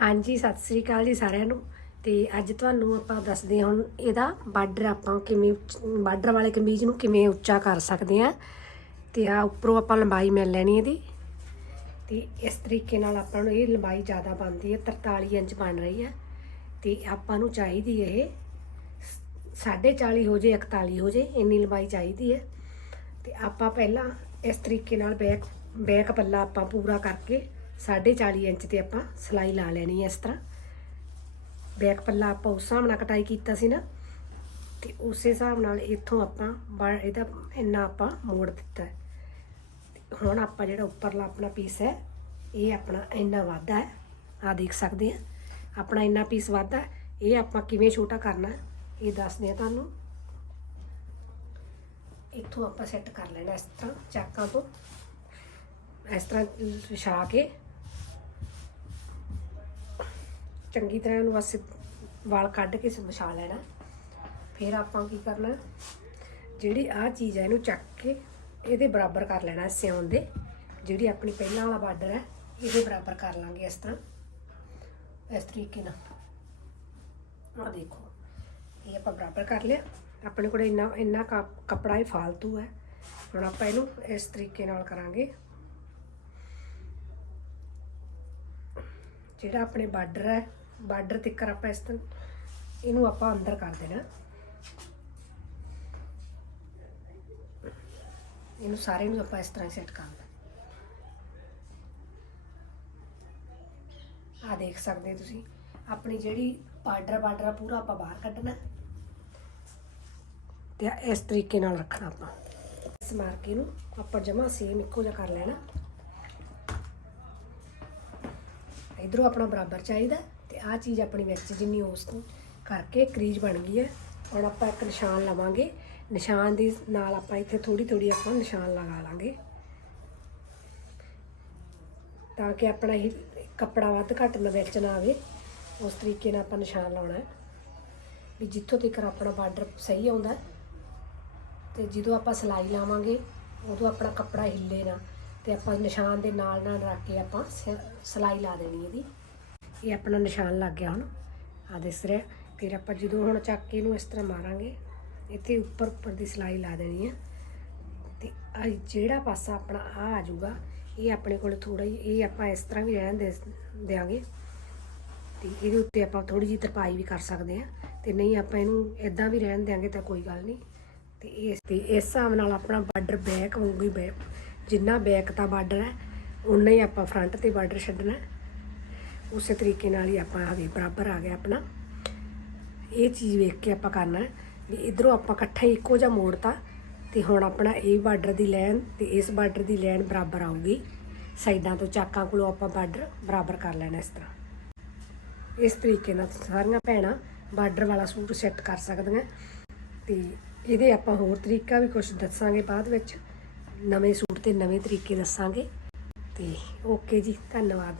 ਹਾਂਜੀ, ਸਤਿ ਸ੍ਰੀ ਅਕਾਲ ਜੀ ਸਾਰਿਆਂ ਨੂੰ। ਤੇ ਅੱਜ ਤੁਹਾਨੂੰ ਆਪਾਂ ਦੱਸਦੇ ਹਾਂ ਹੁਣ ਇਹਦਾ ਬਾਰਡਰ ਆਪਾਂ ਕਿਵੇਂ, ਬਾਰਡਰ ਵਾਲੇ ਕਮੀਜ਼ ਨੂੰ ਕਿਵੇਂ ਉੱਚਾ ਕਰ ਸਕਦੇ ਆ ਤੇ ਆ ਉੱਪਰੋਂ ਆਪਾਂ ਲੰਬਾਈ ਮਿਲ ਲੈਣੀ ਇਹਦੀ। ਤੇ ਇਸ ਤਰੀਕੇ ਨਾਲ ਆਪਾਂ ਨੂੰ ਇਹ ਲੰਬਾਈ ਜ਼ਿਆਦਾ ਬਣਦੀ ਹੈ 43 ਇੰਚ ਬਣ ਰਹੀ ਹੈ। ਤੇ ਆਪਾਂ ਨੂੰ ਚਾਹੀਦੀ ਇਹ 40.5 ਹੋ ਜੇ 41 ਹੋ ਜੇ ਇੰਨੀ ਲੰਬਾਈ ਚਾਹੀਦੀ ਹੈ। ਤੇ ਆਪਾਂ ਪਹਿਲਾਂ ਇਸ ਤਰੀਕੇ ਨਾਲ ਬੈਕ ਬੈਕ ਪੱਲਾ ਆਪਾਂ ਪੂਰਾ ਕਰਕੇ 40.5 ਇੰਚ ਤੇ ਆਪਾਂ ਸਲਾਈ ਲਾ ਲੈਣੀ ਹੈ ਇਸ ਤਰ੍ਹਾਂ। ਬੈਕ ਪੱਲਾ ਆਪਾਂ ਉਸ ਹਿਸਾਬ ਨਾਲ ਕਟਾਈ ਕੀਤਾ ਸੀ ਨਾ, ਤੇ ਉਸੇ ਹਿਸਾਬ ਨਾਲ ਇੱਥੋਂ ਆਪਾਂ ਬਾ- ਇਹਦਾ ਇੰਨਾ ਆਪਾਂ ਮੋੜ ਦਿੱਤਾ ਹੈ। ਹੁਣ ਆਪਾਂ ਜਿਹੜਾ ਉੱਪਰਲਾ ਆਪਣਾ ਪੀਸ ਹੈ, ਇਹ ਆਪਣਾ ਇੰਨਾ ਵਾਧਾ ਹੈ। ਆ ਦੇਖ ਸਕਦੇ ਆ ਆਪਣਾ ਇੰਨਾ ਪੀਸ ਵਾਧਾ ਇਹ ਆਪਾਂ ਕਿਵੇਂ ਛੋਟਾ ਕਰਨਾ ਇਹ ਦੱਸਦੇ ਆ ਤੁਹਾਨੂੰ। ਇੱਥੋਂ ਆਪਾਂ ਸੈੱਟ ਕਰ ਲੈਣਾ ਇਸ ਤਰ੍ਹਾਂ, ਚਾਕਾਂ ਤੋਂ। ਇਸ ਤਰ੍ਹਾਂ ਵਿਛਾ ਕੇ ਚੰਗੀ ਤਰ੍ਹਾਂ ਇਹਨੂੰ ਬਸ ਵਾਲ ਕੱਢ ਕੇ ਵਿਛਾ ਲੈਣਾ। ਫਿਰ ਆਪਾਂ ਕੀ ਕਰਨਾ, ਜਿਹੜੀ ਆਹ ਚੀਜ਼ ਹੈ ਇਹਨੂੰ ਚੱਕ ਕੇ ਇਹਦੇ ਬਰਾਬਰ ਕਰ ਲੈਣਾ ਸਿਉਣ ਦੇ। ਜਿਹੜੀ ਆਪਣੀ ਪਹਿਲਾਂ ਵਾਲਾ ਬਾਰਡਰ ਹੈ, ਇਹਦੇ ਬਰਾਬਰ ਕਰ ਲਾਂਗੇ ਇਸ ਤਰ੍ਹਾਂ। ਇਸ ਤਰੀਕੇ ਨਾਲ। ਆ ਦੇਖੋ, ਇਹ ਆਪਾਂ ਬਰਾਬਰ ਕਰ ਲਿਆ। ਆਪਣੇ ਕੋਲ ਇੰਨਾ ਇੰਨਾ ਕ- ਕੱਪੜਾ ਹੀ ਫਾਲਤੂ ਹੈ। ਹੁਣ ਆਪਾਂ ਇਹਨੂੰ ਇਸ ਤਰੀਕੇ ਨਾਲ ਕਰਾਂਗੇ। ਜਿਹੜਾ ਆਪਣੇ ਬਾਰਡਰ ਹੈ ਬਾਰਡਰ ਤਿੱਕਰ ਆਪਾਂ ਇਸ ਤਰ੍ਹਾਂ ਇਹਨੂੰ ਆਪਾਂ ਅੰਦਰ ਕਰ ਦੇਣਾ। ਇਹਨੂੰ ਸਾਰੇ ਨੂੰ ਆਪਾਂ ਇਸ ਤਰ੍ਹਾਂ ਹੀ ਸੈੱਟ ਕਰ ਆ ਦੇਖ ਸਕਦੇ ਤੁਸੀਂ, ਆਪਣੀ ਜਿਹੜੀ ਬਾਰਡਰ ਬਾਰਡਰ ਆ, ਪੂਰਾ ਆਪਾਂ ਬਾਹਰ ਕੱਢਣਾ। ਤੇ ਇਸ ਤਰੀਕੇ ਨਾਲ ਰੱਖਣਾ ਆਪਾਂ। ਇਸ ਮਾਰਕੇ ਨੂੰ ਆਪਾਂ ਜਮਾ ਸੇਮ ਇੱਕੋ ਜਿਹਾ ਕਰ ਲੈਣਾ। ਇਧਰੋਂ ਆਪਣਾ ਬਰਾਬਰ ਚਾਹੀਦਾ। ਆਹ ਚੀਜ਼ ਆਪਣੀ ਵਿੱਚ ਜਿੰਨੀ ਉਸ ਤੋਂ ਕਰਕੇ ਕਰੀਜ ਬਣ ਗਈ ਹੈ ਹੁਣ ਆਪਾਂ ਇੱਕ ਨਿਸ਼ਾਨ ਲਵਾਂਗੇ। ਨਿਸ਼ਾਨ ਦੇ ਨਾਲ ਆਪਾਂ ਇੱਥੇ ਥੋੜੀ ਥੋੜੀ ਆਪਾਂ ਨਿਸ਼ਾਨ ਲਗਾ ਲਾਂਗੇ। ਤਾਂ ਕਿ ਆਪਣਾ ਇਹ ਕੱਪੜਾ ਵੱਧ ਘੱਟ ਨਾ ਵਿੱਚ ਨਾ ਆਵੇ। ਉਸ ਤਰੀਕੇ ਨਾਲ ਆਪਾਂ ਨਿਸ਼ਾਨ ਲਾਉਣਾ ਹੈ। ਵੀ ਜਿੱਥੋਂ ਤੱਕ ਆਪਣਾ ਬਾਰਡਰ ਸਹੀ ਆਉਂਦਾ ਹੈ, ਤੇ ਜਦੋਂ ਆਪਾਂ ਸਲਾਈ ਲਾਵਾਂਗੇ ਉਦੋਂ ਆਪਣਾ ਕੱਪੜਾ ਹਿੱਲੇ ਨਾ ਤੇ ਆਪਾਂ ਨਿਸ਼ਾਨ ਦੇ ਨਾਲ ਨਾਲ ਰੱਖ ਕੇ ਆਪਾਂ ਸ- ਸਲਾਈ ਲਾ ਦੇਣੀ ਇਹਦੀ। ਇਹ ਆਪਣਾ ਨਿਸ਼ਾਨ ਲੱਗ ਗਿਆ ਹੁਣ। ਆ ਦਿਸ ਰਿਹਾ। ਫਿਰ ਆਪਾਂ ਜਦੋਂ ਹੁਣ ਚੱਕ ਕੇ ਇਹਨੂੰ ਇਸ ਤਰ੍ਹਾਂ ਮਾਰਾਂਗੇ, ਇੱਥੇ ਉੱਪਰ ਉੱਪਰ ਦੀ ਸਿਲਾਈ ਲਾ ਦੇਣੀ ਹੈ। ਤੇ ਜਿਹੜਾ ਪਾਸਾ ਆਪਣਾ ਆ ਆ ਜਾਊਗਾ, ਇਹ ਆਪਣੇ ਕੋਲ ਥੋੜਾ ਜਿਹਾ ਇਹ ਆਪਾਂ ਇਸ ਤਰ੍ਹਾਂ ਵੀ ਰਹਿਣ ਦੇ, ਦਿਆਂਗੇ। ਤੇ ਇਹਦੇ ਉੱਤੇ ਆਪਾਂ ਥੋੜੀ ਜਿਹੀ ਤਰਪਾਈ ਵੀ ਕਰ ਸਕਦੇ ਆ ਤੇ ਨਹੀਂ ਆਪਾਂ ਇਹਨੂੰ ਇਦਾਂ ਵੀ ਰਹਿਣ ਦਿਆਂਗੇ ਤਾਂ ਕੋਈ ਗੱਲ ਨਹੀਂ। ਤੇ ਇਸ ਤੇ ਇਸ ਹਿਸਾਬ ਨਾਲ ਆਪਣਾ ਬਾਰਡਰ ਬੈਕ ਹੋਊਗੀ ਹੀ ਜਿੰਨਾ ਬੈਕ ਦਾ ਬਾਰਡਰ ਹੈ ਉਨਾ ਹੀ ਆਪਾਂ ਫਰੰਟ ਤੇ ਬਾਰਡਰ ਛੱਡਣਾ ਉਸੇ ਤਰੀਕੇ ਨਾਲ ਹੀ ਆਪਾਂ ਆ ਬਰਾਬਰ ਆ ਗਿਆ ਆਪਣਾ। ਇਹ ਚੀਜ਼ ਵੇਖ ਕੇ ਆਪਾਂ ਕਰਨਾ ਵੀ ਇਧਰੋਂ ਆਪਾਂ ਇਕੱਠਾ ਹੀ ਇੱਕੋ ਜਿਹਾ ਮੋੜਤਾ ਤੇ ਹੁਣ ਆਪਣਾ ਇਹ ਬਾਰਡਰ ਦੀ ਲਾਈਨ ਤੇ ਇਸ ਬਾਰਡਰ ਦੀ ਲਾਈਨ ਬਰਾਬਰ ਆਊਗੀ। ਸਾਈਡਾਂ ਤੋਂ ਚਾਕਾਂ ਕੋਲੋਂ ਆਪਾਂ ਬਾਰਡਰ ਬਰਾਬਰ ਕਰ ਲੈਣਾ ਇਸ ਤਰ੍ਹਾਂ। ਇਸ ਤਰੀਕੇ ਨਾਲ ਸਾਰੀਆਂ ਭੈਣਾਂ ਬਾਰਡਰ ਵਾਲਾ ਸੂਟ ਸੈੱਟ ਕਰ ਸਕਦੀਆਂ। ਤੇ ਇਹਦੇ ਆਪਾਂ ਹੋਰ ਤਰੀਕਾ ਵੀ ਕੁਝ ਦੱਸਾਂਗੇ ਬਾਅਦ ਵਿੱਚ। ਨਵੇਂ ਸੂਟ ਤੇ ਨਵੇਂ ਤਰੀਕੇ ਦੱਸਾਂਗੇ। ਤੇ ਓਕੇ ਜੀ, ਧੰਨਵਾਦ।